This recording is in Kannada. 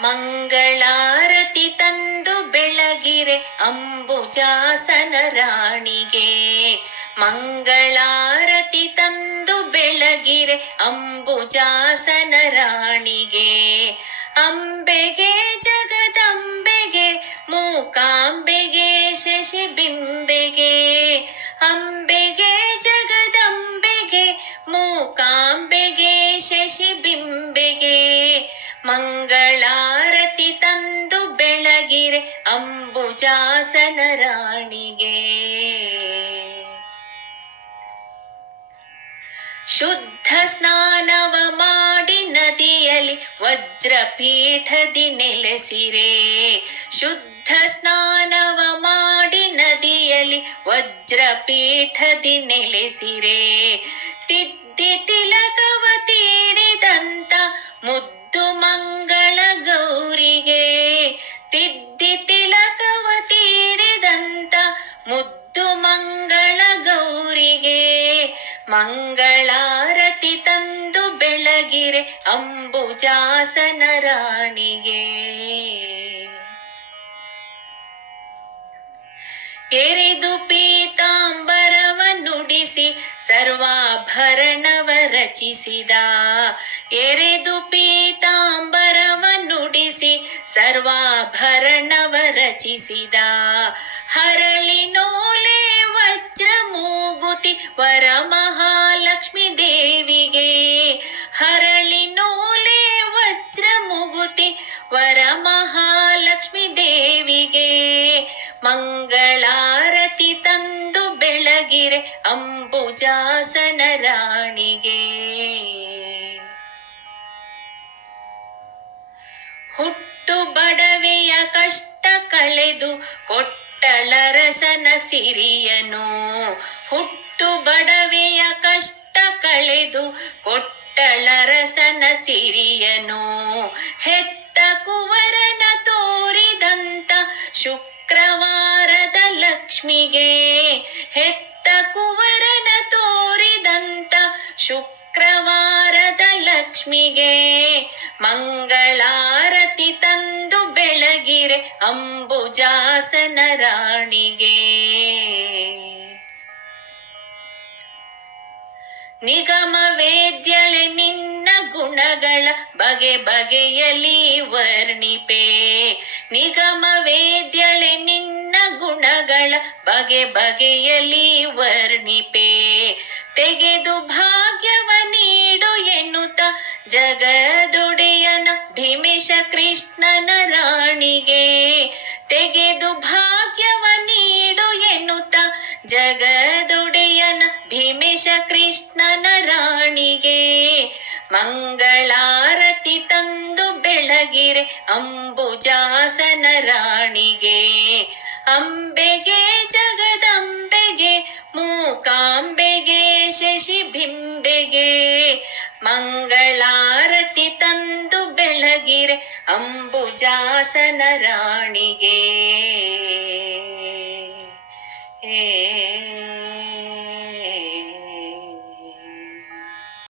ಮಂಗಳಾರತಿ ತಂದು ಬೆಳಗಿರೆ ಅಂಬುಜಾಸನ ರಾಣಿಗೆ. ಮಂಗಳಾರತಿ ತಂದು ಬೆಳಗಿರೆ ಅಂಬುಜಾಸನ ರಾಣಿಗೆ. ಅಂಬೆಗೆ ಜಗದಂಬೆಗೆ ಮೂಕಾಂಬೆಗೆ ಶಶಿಬಿಂಬೆಗೆ ಅಂಬುಜಾಸನ ರಾಣಿಗೆ. ಶುದ್ಧ ಸ್ನಾನವ ಮಾಡಿ ನದಿಯಲ್ಲಿ ವಜ್ರಪೀಠದಿ ನೆಲೆಸಿರೆ ಶುದ್ಧ ಸ್ನಾನವ ಮಾಡಿ ನದಿಯಲ್ಲಿ ವಜ್ರಪೀಠದಿ ನೆಲೆಸಿರೆ ಮಂಗಳಾರತಿ ತಂದು ಬೆಳಗಿರೆ ಅಂಬುಜಾಸನ ರಾಣಿಗೆ. ಎರಿದು ಪೀತಾಂಬರವ ನುಡಿಸಿ ಸರ್ವಾಭರಣವ ರಚಿಸಿದ. ಎರೆದು ಪೀತಾಂಬರವ ನುಡಿಸಿ ಸರ್ವಾಭರಣವ ರಚಿಸಿದ. ಹರಳಿ ಕೊಟ್ಟಳರಸನ ಸಿರಿಯನು. ಹುಟ್ಟು ಬಡವೆಯ ಕಷ್ಟ ಕಳೆದು ಕೊಟ್ಟಳರಸನ ಸಿರಿಯನು. ಹೆತ್ತ ಕುವರನ ತೋರಿದಂತ ಶುಕ್ರವಾರದ ಲಕ್ಷ್ಮಿಗೆ. ಹೆತ್ತ ಕುವರನ ತೋರಿದಂತ ಶುಕ್ರವಾರದ ಲಕ್ಷ್ಮಿಗೆ. ಬೆಳಗಿರೆ ಅಂಬುಜಾಸನ ರಾಣಿಗೆ. ನಿಗಮ ವೇದ್ಯಳೆ ನಿನ್ನ ಗುಣಗಳ ಬಗೆ ಬಗೆಯಲಿ ವರ್ಣಿಪೆ. ನಿಗಮ ವೇದ್ಯಳೆ ನಿನ್ನ ಗುಣಗಳ ಬಗೆ ಬಗೆಯಲಿ ವರ್ಣಿಪೆ. ತೆಗೆದು ಭಾಗ್ಯವ ನೀಡು ಎನ್ನುತ್ತ ಜಗದೊಡೆಯನ ಭೀಮೇಶ ಕೃಷ್ಣನ ರಾಣಿಗೆ ತೆಗೆದು ಭಾಗ್ಯವ ನೀಡು ಎನ್ನುತ್ತ ಜಗದುಡೆಯನ ಭೀಮೇಶ ಕೃಷ್ಣನ ರಾಣಿಗೆ ಮಂಗಳಾರತಿ ತಂದು ಬೆಳಗಿರೆ ಅಂಬುಜಾಸನ ರಾಣಿಗೆ. ಅಂಬೆಗೆ ತಂದು ಬೆಳಗಿರೆ ಅಂಬುಜಾಸನ ರಾಣಿಗೆ